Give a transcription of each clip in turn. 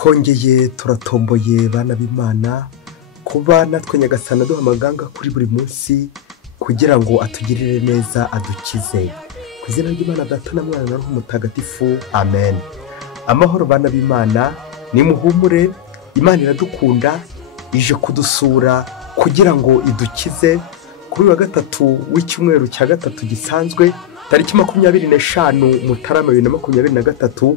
twongeye turatomboye bana b'Imana kuba natwe Nyagasani aduha amaganga kuri buri munsi kugira ngo atugirire neza adukize. Ku izina ry'Imana Data na Mwana na Roho Mutagatifu, amen. Amahoro bana b'Imana, nimuhumure, Imana iradukunda, ije kudusura kugira ngo idukize. Kuri wa gatatu w'icyumweru cya gatatu gisanzwe, tariki 25 Mutarama 2023,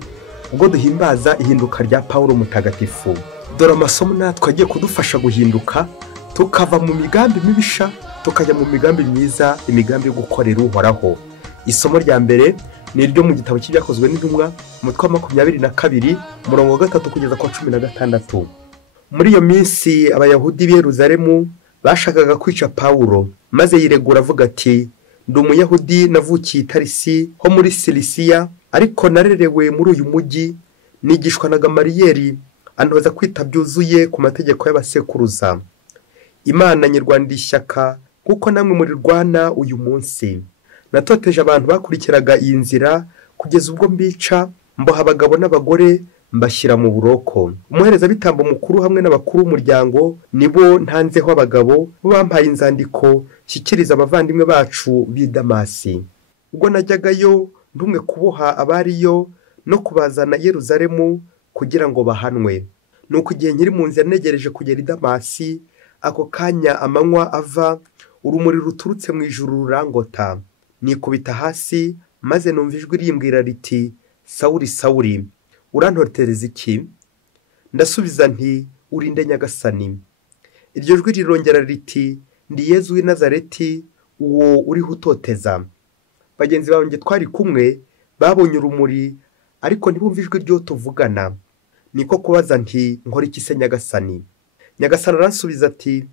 ubwo duhimbaza ihinduka rya Pawulo Mutagatifu. Dore amasomo natwe agiye kudufasha guhinduka, tukava mu migambi mibisha tukajya mu migambi myiza, imigambi yo gukorera Uhoraho. Isomo rya mbere ni ryo mu gitabo cy'ibyakozwe n'intumwa, umutwe wa 22 umurongo wa 3 kugeza ku 16. Muri iyo minsi abayahudi b'i Yerusalemu bashakaga kwica Pawulo, maze yiregura avuga ati: ndi umuyahudi navukiye i Tarisi ho muri Silisiya, ariko narerewe muri uyu mujyi, nigishwa na Gamariyeri, antoza kwita byuzuye ku mategeko y'abasekuruza. Imana nyirwanda ishyaka kuko namwe muri rwana uyu munsi. Natoteje abantu bakurikiraga iyi nzira kugeza ubwo mbica, mboha abagabo n'abagore mbashyira mu buroko. Umuherezabitambo mukuru hamwe n'abakuru b'umuryango nibo ntanzeho abagabo bo bampaye inzandiko shyikiriza abavandimwe bacu b'i Damasi. Ubwo najyagayo ndumwe kuboha abariyo no kubazana i Yerusalemu kugira ngo bahanwe. Nuko igihe nkiri mu nzira negereje kugera i Damasi, ako kanya amanywa ava, urumuri ruturutse mu ijuru rurangota. Nikubita hasi, maze numva ijwi rimbwira riti: Sawuli, Sawuli, urantotereza iki? Ndasubiza nti: urinde Nyagasani. Iryo jwi rirongera riti: ndi Yezu w'i Nazareti, uwo uriho utoteza. Bagenzi banjye twari kumwe babonye urumuri, ariko ntibumva ijwi ryo tuvugana. Niko kubaza nti: nkora iki se Nyagasani? Nyagasani aransubiza ati: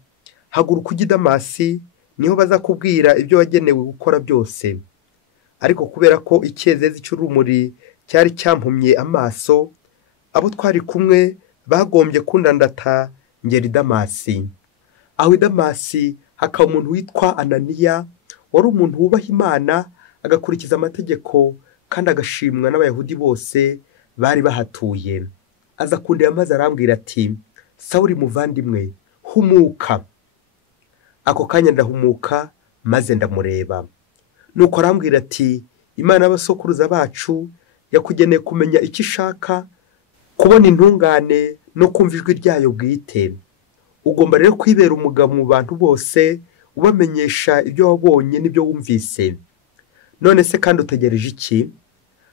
haguruka ujye i Damasi, niho bazakubwira ibyo wagenewe gukora byose. Ariko kubera ko icyezezi cy'urumuri cyari cyampumye amaso, abo twari kumwe bagombye kundandata ngera i Damasi. Aho i Damasi hakaba umuntu witwa Ananiya, wari umuntu wubaha Imana, agakurikiza amategeko kandi agashimwa n'abayahudi bose bari bahatuye. Aza kundeba maze arambwira ati: Sawuli muvandimwe, humuka. Ako kanya ndahumuka maze ndamureba. Nuko arambwira ati: Imana y'abasokuruza bacu yakugeneye kumenya icyo ishaka, kubona intungane no kumva ijwi ryayo bwite. Ugomba rero kwibera umugabo mu bantu bose, ubamenyesha ibyo wabonye n'ibyo wumvise. None se kandi utegereje iki?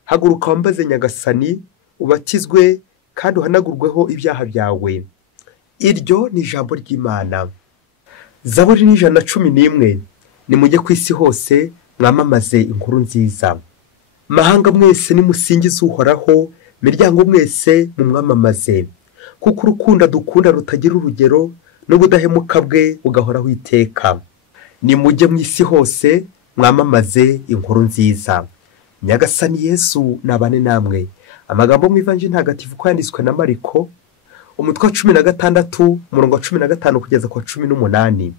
Haguruka wambaze Nyagasani, ubatizwe kandi uhanagurweho ibyaha byawe. Iryo ni ijambo ry'Imana. Zaburi ni 111. Nimujye ku isi hose mwamamaze inkuru nziza. Mahanga mwese nimusingize Uhoraho, miryango mwese mumwamamaze, kuko urukundo dukunda rutagira urugero, n'ubudahemuka bwe bugahoraho iteka. Nimujye mu isi hose mwamamaze inkuru nziza. Nyagasani Yesu nabane namwe. Amagambo mu Ivanjili ntagatifu ko yanditswe na Mariko, umutwe wa 16 umurongo wa 15 kugeza ku 18.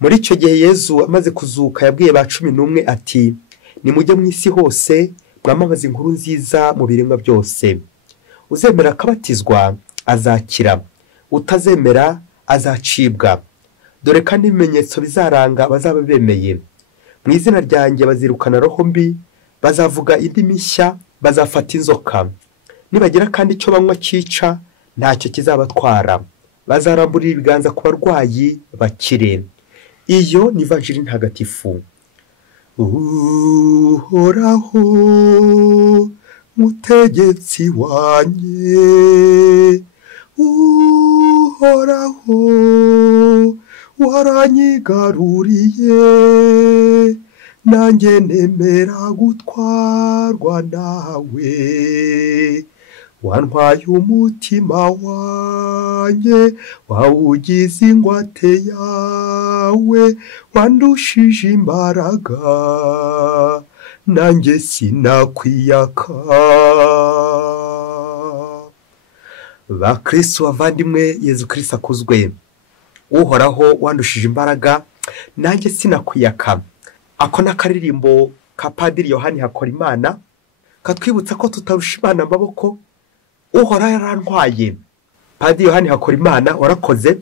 Muri icyo gihe Yesu amaze kuzuka yabwiye ba 11 ati: nimujye mu isi hose mwamamaze inkuru nziza mu biremwa byose. Uzemera akabatizwa azakira, utazemera azacibwa. Dore kandi ibimenyetso bizaranga bazaba bemeye: mu izina ryanjye bazirukana roho mbi, bazavuga indimi nshya, bazafata inzoka. Nibagira kandi icyo banywa cyica, ntacyo kizabatwara. Bazaramburira ibiganza ku barwayi bakire. Iyo ni Ivanjili ntagatifu. Uhoraho mutegetsi wanjye, Uhoraho waranyigaruriye, nanjye nemera gutwarwa nawe. Wantwaye umutima wanjye, wawugize ingwate yawe, wandushije imbaraga, nanjye sinakwiyaka. Bakristo bavandimwe, Yezu Kristo akuzwe. Uhoraho wandushije imbaraga, nanjye sinakwiyaka. Ako n'akaririmbo ka Padiri Yohani Hakorimana katwibutsa ko tutarusha Imana amaboko, uhora yarantwaye. Padiri Yohani Hakorimana warakoze,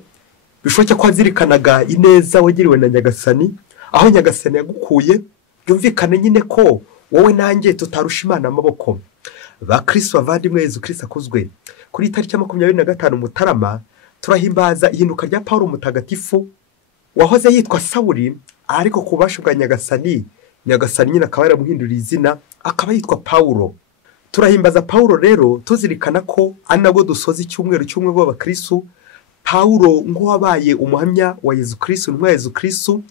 bishoboke ko wazirikanaga ineza wagiriwe na Nyagasani, aho Nyagasani yagukuye, byumvikane nyine ko wowe nanjye tutarusha Imana amaboko. Bakristo bavandimwe, Yezu Kristo akuzwe. Kuri tariki ya 25 Mutarama turahimbaza ihinduka rya Pawulo Mutagatifu wahoze yitwa Sawuli, ariko ku bubasha bwa Nyagasani nyine akaba yaramuhinduriye izina akaba yitwa Pawulo. Turahimbaza Pawulo rero tuzirikana ko ari nabwo dusoza icyumweru cy'umwe w'abakristo. Pawulo nk'uwabaye umuhamya wa Yezu Kristo, intumwa Yezu Kristo,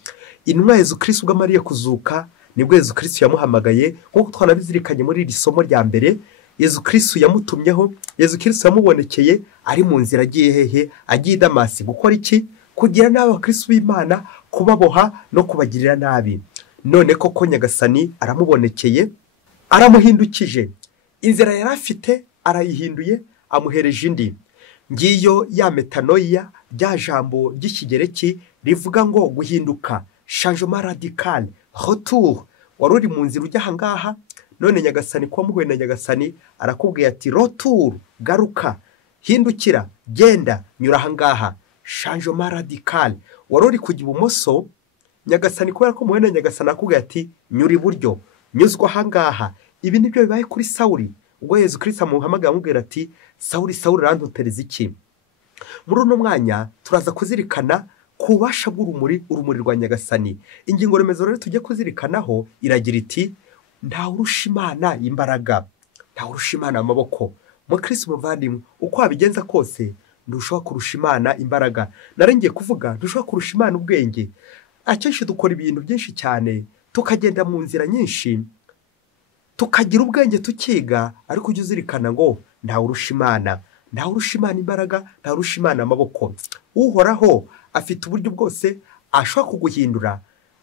intumwa Yezu Kristo ubwo amariye kuzuka nibwo Yezu Kristo yamuhamagaye, nk'uko twanabizirikanye muri iri somo rya mbere. Yezu Kristo yamutumyeho, Yezu Kristo yamubonekeye ari mu nzira agiye hehe, agiye i Damasi gukora iki? Kugira nabi abakristo b'Imana, kubaboha no kubagirira nabi. None koko Nyagasani aramubonekeye, aramuhindukije, inzira yari afite arayihinduye, amuhereje indi. Ngiyo ya metanoia, rya jambo ry'ikigereki rivuga ngo guhinduka, changement radical, retour. Wari uri mu nzira ujya ahangaha, none Nyagasani ko wamuhuye na Nyagasani arakubwiye ati retour, garuka, hindukira, genda, nyura ahangaha. Changement radical. Wari uri kujya ibumoso, Nyagasani kubera ko muhuye na Nyagasani akubwiye ati nyura iburyo, nyuzwa ahangaha. Ibi nibyo bibaye kuri Sawuli ubwo Yezu Kristo amuhamagaye amubwira ati Sawuli, Sawuli, urantotereza iki? Muri uno mwanya turaza kuzirikana ku bubasha bw'urumuri, urumuri rwa Nyagasani. Ingingo remezo rero tujye kuzirikanaho iragira iti ntawurusha Imana imbaraga, ntawurusha Imana amaboko. Mukristo muvandimwe, uko wabigenza kose ntushobora kurusha Imana imbaraga. Narengeye kuvuga ntushobora kurusha Imana ubwenge. Akenshi dukora ibintu byinshi cyane, tukagenda mu nzira nyinshi, tukagira ubwenge tukiga, ariko ujye uzirikana ngo ntawurusha Imana, ntawurusha Imana imbaraga, ntawurusha Imana amaboko. Uhoraho afite uburyo bwose ashobora kuguhindura,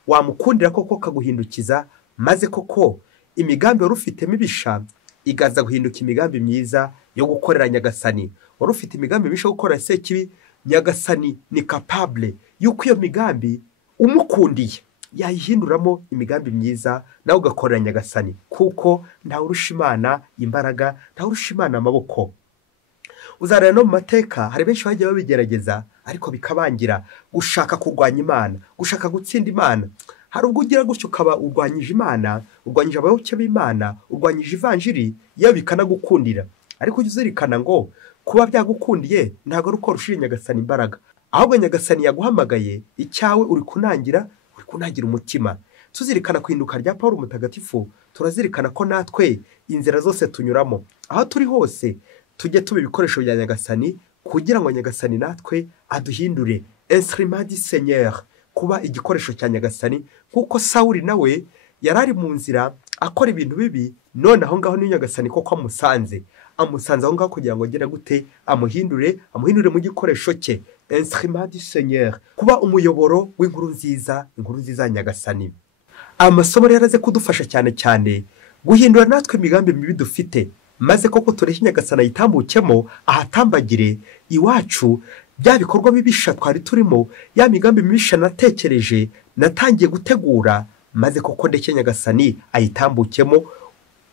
wamukundira koko kaguhindukiza, maze koko imigambi wari ufite mibisha igaza guhinduka imigambi myiza yo gukorera Nyagasani. Wari ufite imigambi mibisha yo gukora sekibi, Nyagasani ni capable yuko iyo migambi umukundiye yayihinduramo imigambi myiza, nawe ugakorera Nyagasani, kuko ntawurusha Imana imbaraga, ntawurusha Imana amaboko. Uzareba no mu mateka hari benshi bagiye babigerageza ariko bikabangira, gushaka kurwanya Imana, gushaka gutsinda Imana. Hari ubwo ugira gutyo ukaba urwanyije Imana, urwanyije abayoboke b'Imana, urwanyije ivanjiri, yewe bikanagukundira. Ariko ujye uzirikana ngo kuba byagukundiye ntabwo ari uko rushira Nyagasani imbaraga, ahubwo Nyagasani yaguhamagaye, icyawe uri kunangira umutima. Tuzirikana kuhinduka rya Pawulo Mutagatifu, turazirikana ko natwe inzira zose tunyuramo, aho turi hose tujye tuba ibikoresho bya Nyagasani, kugira ngo Nyagasani natwe aduhindure instrument du Seigneur, kuba igikoresho cya Nyagasani. Kuko Sawuli nawe yarari mu nzira akora ibintu bibi, none aho ngaho ni Nyagasani koko amusanze aho ngaho kugira ngo agere gute, amuhindure mu gikoresho cye, instrument du Seigneur, kuba umuyoboro w'inkuru nziza, inkuru nziza ya Nyagasani. Amasomo yaraze kudufasha cyane cyane guhindura natwe imigambi mibi dufite, maze koko tureke Nyagasani ayitambukemo, ahatambagire iwacu bya bikorwa bibisha twari turimo, ya migambi mibisha natekereje, natangiye gutegura, maze koko ndeke Nyagasani ayitambukemo,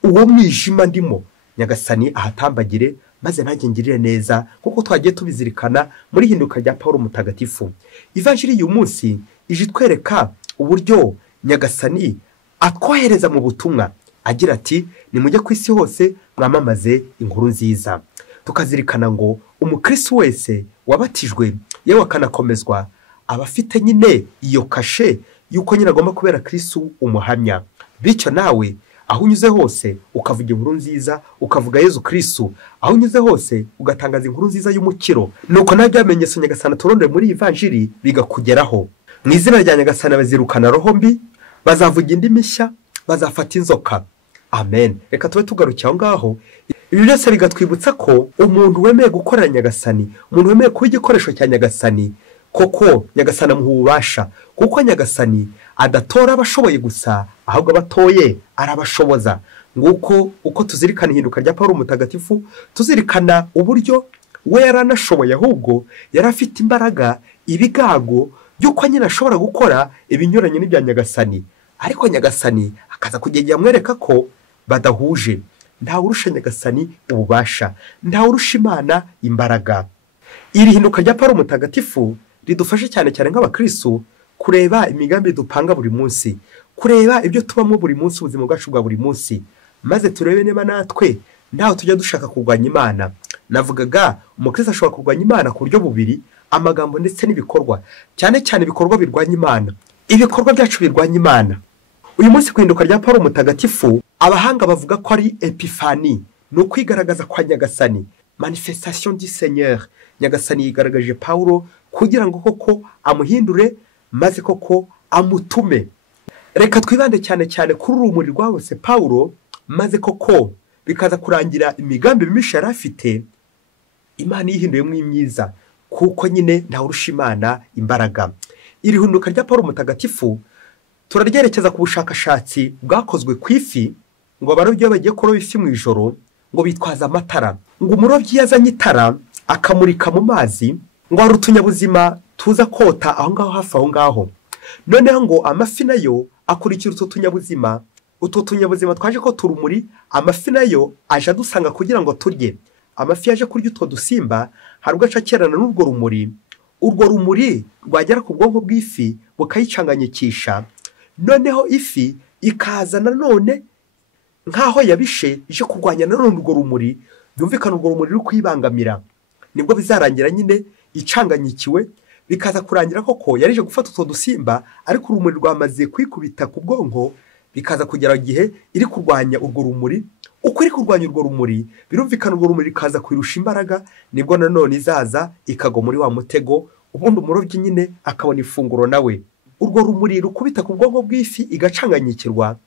uwo mwijima ndimo Nyagasani ahatambagire, maze nanjye ngirire neza, kuko twagiye tubizirikana muri Ihinduka rya Pawulo Mutagatifu. Ivanjiri y'uyu munsi ije itwereka uburyo Nyagasani atwohereza mu butumwa, agira ati nimujye ku isi hose mwamamaze inkuru nziza. Tukazirikana ngo umukristo wese wabatijwe yewe akanakomezwa aba afite nyine iyo kashe yuko nyine agomba kubera Kristo umuhamya. Bityo nawe aho unyuze hose ukavuga inkuru nziza, ukavuga Yezu Kristo, aho unyuze hose ugatangaza inkuru nziza y'umukiro, nuko nabyo bimenyetso Nyagasani turondeye muri ivanjiri bigakugeraho. Mu izina rya Nyagasani bazirukana roho mbi, bazavuga indimi nshya, bazafata inzoka. Amen. Reka tube tugarukiye aho ngaho. Ibi byose bigatwibutsa ko umuntu wemeye gukorera Nyagasani, umuntu wemeye kuba igikoresho cya Nyagasani, koko Nyagasani amuha ububasha, kuko Nyagasani adatora abashoboye gusa, ahubwo abatoye arabashoboza. Nguko uko tuzirikana ihinduka rya Pawulo Mutagatifu, tuzirikana uburyo we yaranashoboye, ahubwo yari afite imbaraga, ibigago by'uko nyine ashobora gukora ibinyuranye n'ibya Nyagasani, ariko Nyagasani akaza kugenda amwereka ko badahuje. ntawurusha nyagasani ububasha, ntawurusha imana imbaraga. Iri hinduka rya Pawulo Mutagatifu ridufasha cyane cyane nk'abakristo kureba imigambi dupanga buri munsi, kureba ibyo tubamo buri munsi, ubuzima bwacu bwa buri munsi, maze turebe niba natwe ntaho tujya dushaka kurwanya imana. Navugaga umukristo ashobora kurwanya imana ku buryo bubiri, amagambo ndetse n'ibikorwa, cyane cyane ibikorwa birwanya imana. Ibikorwa byacu birwanya imana. Uyu munsi ku ihinduka rya Pawulo Mutagatifu abahanga bavuga ko ari epifani, ni ukwigaragaza kwa nyagasani, manifestation du Seigneur. Nyagasani yigaragaje Pawulo kugira ngo koko amuhindure, maze koko amutume. Reka twibande cyane cyane kuri urumuri rwabose Pawulo, maze koko bikaza kurangira imigambi mibisha yari afite imana yihinduyemo imyiza, kuko nyine ntawurusha imana imbaraga. Iri hinduka rya Pawulo Mutagatifu turaryerekeza ku bushakashatsi bwakozwe ku ifi, ngo abarobyi iyo bagiye kuroba ifi mu ijoro ngo bitwaza amatara, ngo umurobyi yazanye itara akamurika mu mazi, ngo hari utunyabuzima tuza kota aho ngaho hafi aho ngaho. Noneho ngo amafi nayo akurikira utwo tunyabuzima, utwo tunyabuzima twaje ko turumuri, amafi nayo aje adusanga kugira ngo turye. Amafi yaje kurya utwo dusimba, hari ubwo acakerana n'urwo rumuri, urwo rumuri rwagera ku bwonko bw'ifi bukayicanganyikisha, noneho ifi ikaza nanone nk'aho yabishe ije kurwanya nanone urwo rumuri, byumvikana urwo rumuri ruri kuyibangamira. Nibwo bizarangira nyine icanganyikiwe, bikaza kurangira koko yarije gufata utwo dusimba, ariko urumuri rwamaze kwikubita ku bwonko, bikaza kugera igihe iri kurwanya urwo rumuri. Uko iri kurwanya urwo rumuri, birumvikana urwo rumuri rikaza kwirusha imbaraga, nibwo nanone izaza ikagwa muri wa mutego, ubundi umurobyi nyine akabona ifunguro nawe. Urwo rumuri rukubita ku bwonko bw'ifi igacanganyikirwa,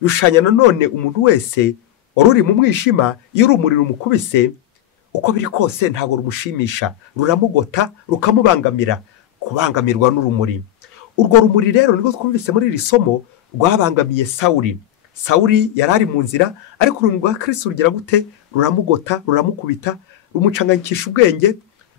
rushushanya nanone umuntu wese wari uri mu mwijima. Iyo urumuri rumukubise uko biri kose ntabwo rumushimisha, ruramugota rukamubangamira, kubangamirwa n'urumuri. Urwo rumuri rero nibwo twumvise muri iri somo rwabangamiye Sawuli. Sawuli yari ari mu nzira, ariko urumuri rwa Kristo rugira gute? Ruramugota, ruramukubita, rumucanganyikisha ubwenge.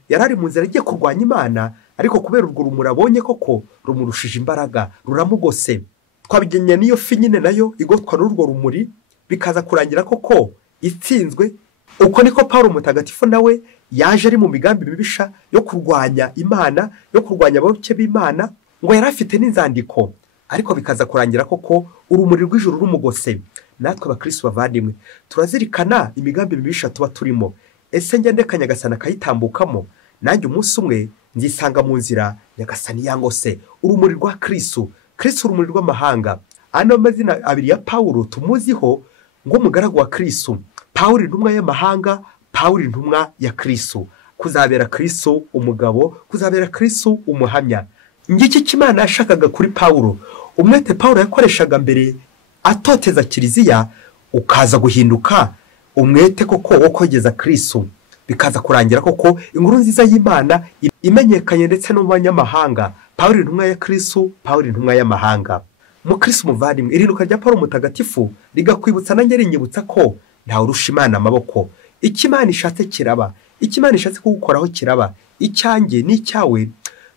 Yari ari mu nzira agiye kurwanya imana, ariko kubera urwo rumuri abonye koko rumurushije imbaraga, ruramugose. Twabigenya n'iyo fi nyine nayo igotwa n'urwo rumuri, bikaza kurangira koko itsinzwe. Uko niko Pawulo Mutagatifu nawe yaje ari mu migambi mibisha yo kurwanya imana, yo kurwanya abayoboke b'imana, ngo yari afite n'inzandiko, ariko bikaza kurangira koko urumuri rw'ijuru rumugose. Natwe abakristo bavandimwe turazirikana imigambi mibisha tuba turimo. Ese njya ndeka nyagasani akayitambukamo? Nanjye umunsi umwe nzisanga mu nzira nyagasani yangose. Urumuri rwa Kristo, Kristo urumuri rw'amahanga. Ano mazina abiri ya Pawulo tumuziho ng'umugaragu wa Kristo. Pawulo intumwa y'amahanga, Pawulo intumwa ya Kristo. Kuzabera Kristo umugabo, kuzabera Kristo umuhamya. Ngiki kimana yashakaga kuri Pawulo. Umwete Pawulo yakoreshaga mbere atoteza kiliziya ukaza guhinduka umwete koko wo kogeza Kristo. Bikaza kurangira koko inkuru nziza y'Imana imenyekanye ndetse no mu banyamahanga. Pawulo intumwa ya Kristo, Pawulo intumwa y'amahanga. Mu Kristo muvandimwe, ihinduka rya Pawulo Mutagatifu rigakwibutsa nanjye rinyibutsa ko ntawurusha imana amaboko. Ikimana ishatse kiraba, ikimana ishatse kugukoraho kiraba. Icyanjye n'icyawe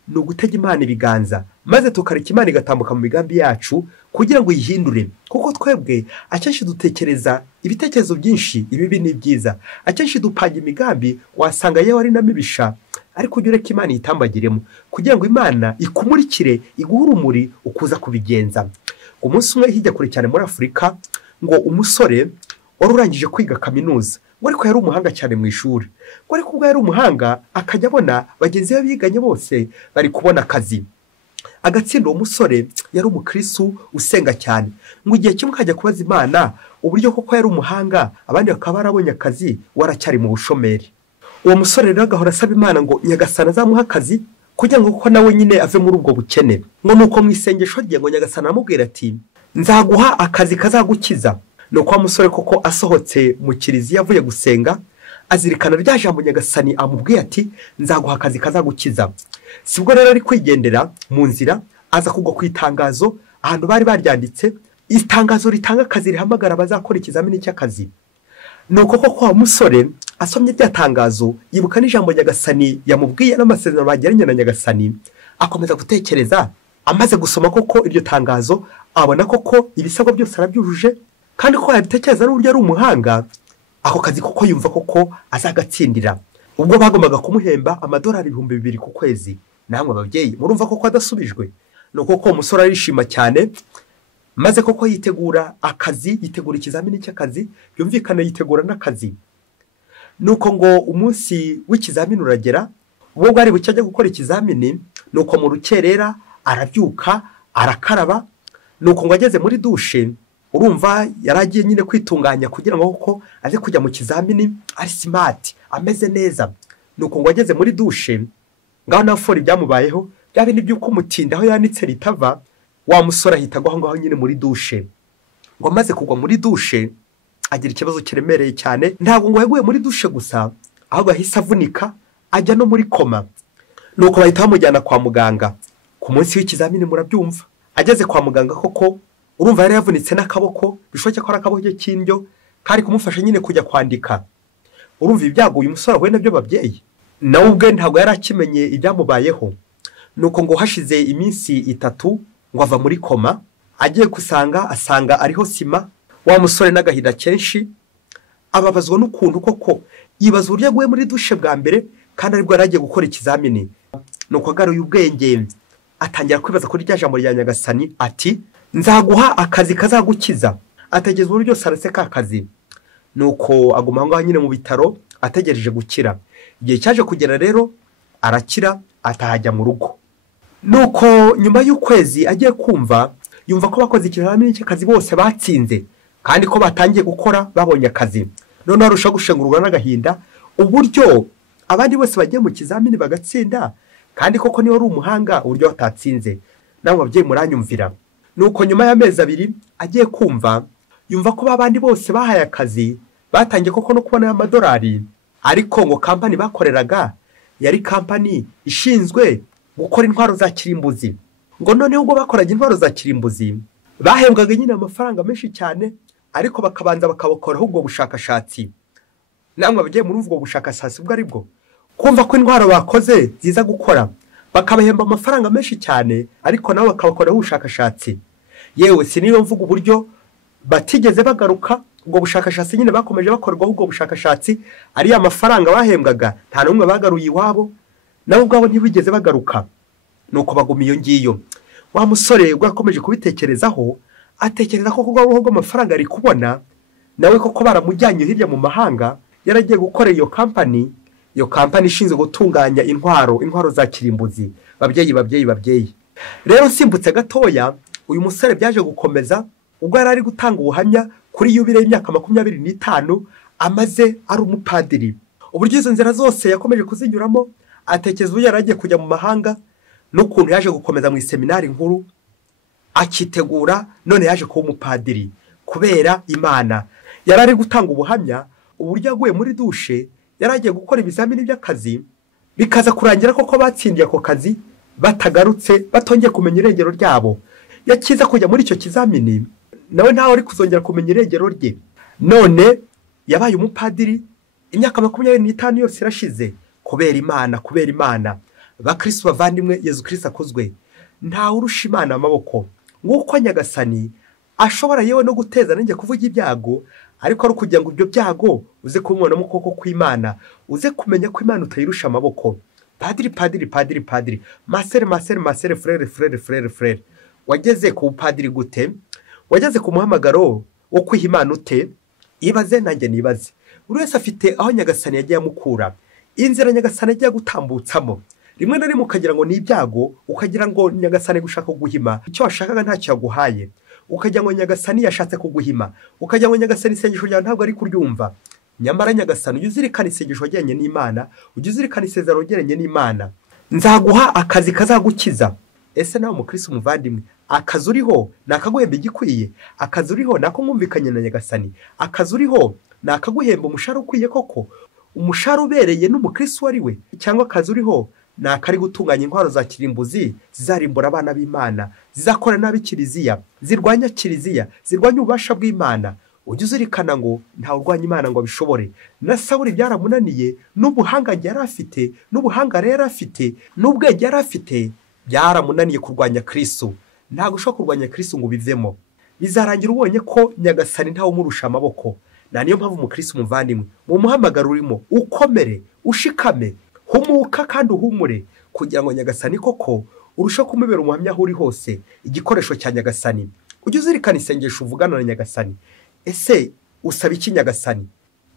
ni ugutega imana ibiganza, maze tukareka imana igatambuka mu migambi yacu kugira ngo yihindure. Kuko twebwe akenshi dutekereza ibitekerezo byinshi, ibibi n'ibyiza. Akenshi dupanga imigambi wasanga yewe ari na mibisha, ariko ujye ureka imana yitambagiremo kugira ngo imana ikumurikire, iguhe urumuri ukuza kubigenza. Umunsi umwe hirya kure cyane muri Afurika, ngo umusore wari urangije kwiga kaminuza, ngo ariko yari umuhanga cyane mu ishuri, ngo ariko ubwo yari umuhanga akajya abona bagenzi be biganye bose bari kubona akazi. Agatsinda uwo musore yari umukristo usenga cyane, ngo igihe kimwe akajya kubaza imana uburyo koko yari umuhanga abandi bakaba barabonye akazi, waracyari mu bushomeri. Uwo musore rero agahora asaba imana ngo nyagasani azamuha akazi kugira ngo kuko nawe nyine ave muri ubwo bukene. Ngo nuko mu isengesho rye ngo nyagasani amubwira ati nzaguha akazi kazagukiza. Nuko wa musore koko asohotse mu kiliziya avuye gusenga, azirikana rya jambo nyagasani amubwiye ati nzaguha akazi kazagukiza. Sibwo rero ari kwigendera mu nzira aza kugwa ku itangazo ahantu bari baryanditse, itangazo ritanga akazi rihamagara abazakora ikizamini cy'akazi. Nuko koko wa musore asomye rya tangazo yibuka n'ijambo nyagasani yamubwiye n'amasezerano bagiranye na nyagasani, akomeza gutekereza. Amaze gusoma koko iryo tangazo abona koko ibisabwa byose arabyujuje, kandi ko yabitekereza n'uburyo ari umuhanga, ako kazi kuko yumva koko azagatsindira. Ubwo bagombaga kumuhemba amadolari 2,000 ku kwezi. Namwe ababyeyi murumva koko adasubijwe. Nuko ko umusore arishima cyane, maze koko yitegura akazi, yitegura ikizamini cy'akazi, yumvikana yitegura n'akazi. Nuko ngo umunsi w'ikizamini uragera, ubwo bwari bucyajya gukora ikizamini, nuko mu rukerera arabyuka, arakaraba, nuko ngo ageze muri dushe, urumva yaragiye nyine kwitunganya kugira ngo koko aze kujya mu kizamini ari smart, ameze neza. Nuko ngo ageze muri dushe, ngaho nafori byamubayeho, byabindi byuko umutinda aho yanitse ritava, wa musore ahita agwa ngaho nyine muri dushe. Ngo amaze kugwa muri dushe agira ikibazo kiremereye cyane, ntabwo ngo yaguye muri dushe gusa, ahubwo ahise avunika ajya no muri koma. Nuko bahita bamujyana kwa muganga. Ku munsi w'ikizamini murabyumva, ageze kwa muganga koko urumva yari yavunitse n'akaboko, bishoboke ko ari akaboko cy'indyo kari kumufasha nyine kujya kwandika. Urumva ibyago uyu musore ahuye nabyo babyeyi, nawe ubwe ntabwo yari akimenye ibyamubayeho. Nuko ngo hashize iminsi 3 ngo ava muri koma, agiye kusanga asanga ariho sima. Wa musore n'agahinda kenshi, ababazwa n'ukuntu koko yibaza uburyo aguye muri dushe bwa mbere kandi aribwo yaragiye gukora ikizamini. Nuko agaruye ubwenge, atangira kwibaza kuri rya jambo rya Nyagasani ati nzaguha akazi kazagukiza. Ategeza uburyo sarase ka kazi. Nuko aguma ngaho nyine mu bitaro ategereje gukira. Igihe cyaje kugera rero arakira, atahajya mu rugo. Nuko nyuma y'ukwezi agiye kumva, yumva ko bakoze ikizamini cy'akazi bose batsinze, kandi ko batangiye gukora babonye akazi. None arusha gushengurwa n'agahinda uburyo abandi bose bagiye mu kizamini bagatsinda, kandi koko niwe ari umuhanga uburyo batatsinze. Nawe ababyeyi muranyumvira. Nuko nyuma y'amezi 2 agiye kumva, yumva ko babandi bose bahaye akazi batangiye koko no kubona amadolari, ariko ngo kampani bakoreraga yari kampani ishinzwe gukora intwaro za kirimbuzi. Ngo noneho ubwo bakoraga intwaro za kirimbuzi bahembwaga nyine amafaranga menshi cyane, ariko bakabanza bakabakoraho ubwo bushakashatsi. Namwe ababyeyi muri ubwo bushakashatsi bwo aribwo kumva ko intwaro bakoze ziza gukora, bakabahemba amafaranga menshi cyane, ariko nabo bakabakoraho ubushakashatsi. Yewe siniyo mvuga uburyo batigeze bagaruka, ubwo bushakashatsi nyine bakomeje bakorwaho ubwo bushakashatsi, ari amafaranga bahembwaga nta n'umwe bagaruye iwabo, nabo ubwabo ntibigeze bagaruka. Nuko baguma iyo ngiyo. Wa musore gwakomeje kubitekerezaho, atekereza ko ubwo amafaranga ari kubona, nawe koko baramujyanye hirya mu mahanga, yaragiye gukora iyo kampani ishinzwe gutunganya intwaro za kirimbuzi. Babyeyi rero nsimbutse gatoya, uyu musore byaje gukomeza ubwo yari ari gutanga ubuhamya kuri yubile y'imyaka 25 amaze ari umupadiri. Uburyo izo nzira zose yakomeje kuzinyuramo, atekereza uburyo yaragiye kujya mu mahanga, n'ukuntu yaje gukomeza mu iseminari nkuru akitegura, none yaje kuba umupadiri kubera Imana. Yari ari gutanga ubuhamya uburyo aguye muri dushe, yaragiye gukora ibizamini by'akazi, bikaza kurangira koko batsindiye ako kazi, batagarutse batongeye kumenya irengero ryabo. Yakiza kujya muri icyo kizamini, nawe ntawe ari kuzongera kumenya irengero rye. None yabaye umupadiri, imyaka 25 yose irashize kubera Imana. Bakristo bavandimwe, Yezu Kristo akozwe. Nta urusha Imana amaboko. Nguko Nyagasani ashobora yewe no guteza nanjye kuvuga ibyago, ariko ari kugira ngo ibyo byago uze kumubona mu koko kw'Imana, uze kumenya ko Imana utayirusha amaboko. Padiri, masere, frere. Wageze ku padiri gute? Wageze ku muhamagaro wo kwiha Imana ute? Ibaze nanjye nibaze. Buri wese afite aho Nyagasani yagiye amukura, inzira Nyagasani yagiye gutambutsamo. Rimwe na rimwe ukagira ngo ni ibyago, ukagira ngo Nyagasani gushaka kuguhima icyo washakaga ntacyo yaguhaye, ukagira ngo Nyagasani yashatse kuguhima, ukagira ngo Nyagasani isengesho ryawe ntabwo ari kuryumva. Nyamara Nyagasani ujye uzirikana isengesho ryanjye n'Imana, ujye uzirikana isezerano ryanjye n'Imana. Nzaguha akazi kazagukiza. Ese nawe umukristo umuvandimwe, akazi uriho nakaguhemba igikwiye? Akazi uriho nako mwumvikanye na Nyagasani? Akazi uriho nakaguhemba umushahara ukwiye koko, umushahara ubereye n'umukristo wari we? Cyangwa akazi uriho nakari gutunganya intwaro za kirimbuzi zizarimbura abana b'Imana, zizakora nabi kiliziya, zirwanya kiliziya, zirwanya ububasha bw'Imana? Ujye uzirikana ngo nta urwanya Imana ngo bishobore. Na Sawuli byaramunaniye, n'ubuhanga yari afite, n'ubuhanga yari afite, n'ubwenge yari afite, byaramunaniye kurwanya Kristo. Ntabwo ushobora kurwanya Kristo ngo bivemo. bizarangira ubonye ko nyagasani ntawe umurusha amaboko. Na niyo mpamvu umukristo umuvandimwe mu muhamagaro urimo ukomere, ushikame, humuka kandi uhumure kugira ngo nyagasani koko urushaho kumubera umuhamya aho uri hose, igikoresho cya nyagasani. Ujye uzirikana isengesho uvugana na nyagasani. Ese usaba iki nyagasani?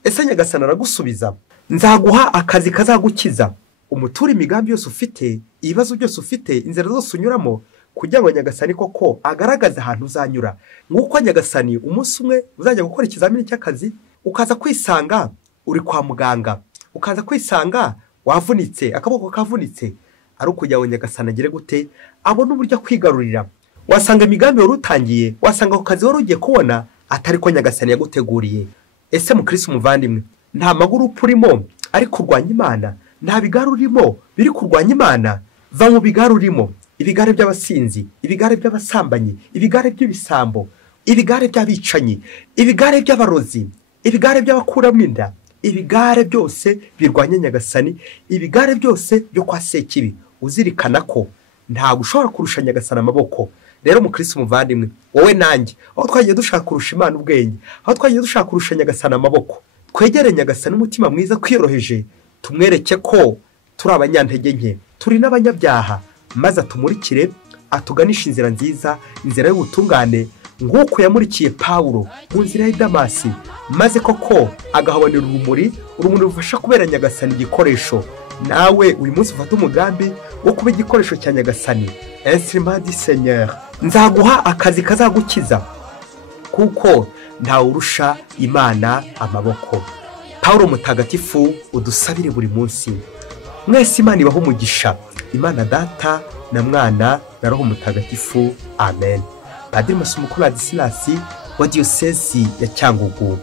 Ese nyagasani aragusubiza? Nzaguha akazi kazagukiza. Umutura imigambi yose ufite, ibibazo byose ufite, inzira zose unyuramo, kugira ngo nyagasani koko agaragaze ahantu uzanyura. Nk'uko nyagasani umunsi umwe uzajya gukora ikizamini cy'akazi, ukaza kwisanga uri kwa muganga, ukaza kwisanga wavunitse, akaboko kavunitse, ari ukugira ngo nyagasani agire gute abone uburyo kwigarurira. Wasanga imigambi wari utangiye, wasanga ako kazi wari ugiye kubona atari ko nyagasani yaguteguriye. Ese mukristo umuvandimwe, nta magurupu urimo ari kurwanya Imana, nta bigare urimo biri kurwanya Imana? Va mu bigare urimo, ibigare by'abasinzi, ibigare by'abasambanyi, ibigare by'ibisambo, ibigare by'abicanyi, ibigare by'abarozi, ibigare by'abakuramo inda, ibigare byose birwanya nyagasani, ibigare byose byo kwa Sekibi. Uzirikana ko ntabwo ushobora kurusha nyagasani amaboko. Rero mukristo umuvandimwe, wowe nanjye, aho twagiye dushaka kurusha Imana ubwenge, aho twagiye dushaka kurusha nyagasani amaboko, twegere nyagasani umutima mwiza kwiyoroheje, tumwereke ko turi abanyantege nke, turi n'abanyabyaha, maze atumurikire, atuganisha inzira nziza, inzira y'ubutungane, nk'uko yamurikiye Pawulo mu nzira ya Damasi, maze koko agahabonera urumuri rufasha kubera nyagasani igikoresho. Nawe uyu munsi ufata umugambi wo kuba igikoresho cya nyagasani, instrument du Seigneur. Nzaguha akazi kazagukiza, kuko ntawe urusha Imana amaboko. Pawulo Mutagatifu udusabire buri munsi. Mwese Imana ibaho umugisha, Imana Data na Mwana na Roho Mutagatifu. Amen. Padiri Masumukuru Ladislas wa Diyosezi ya Cyangugu.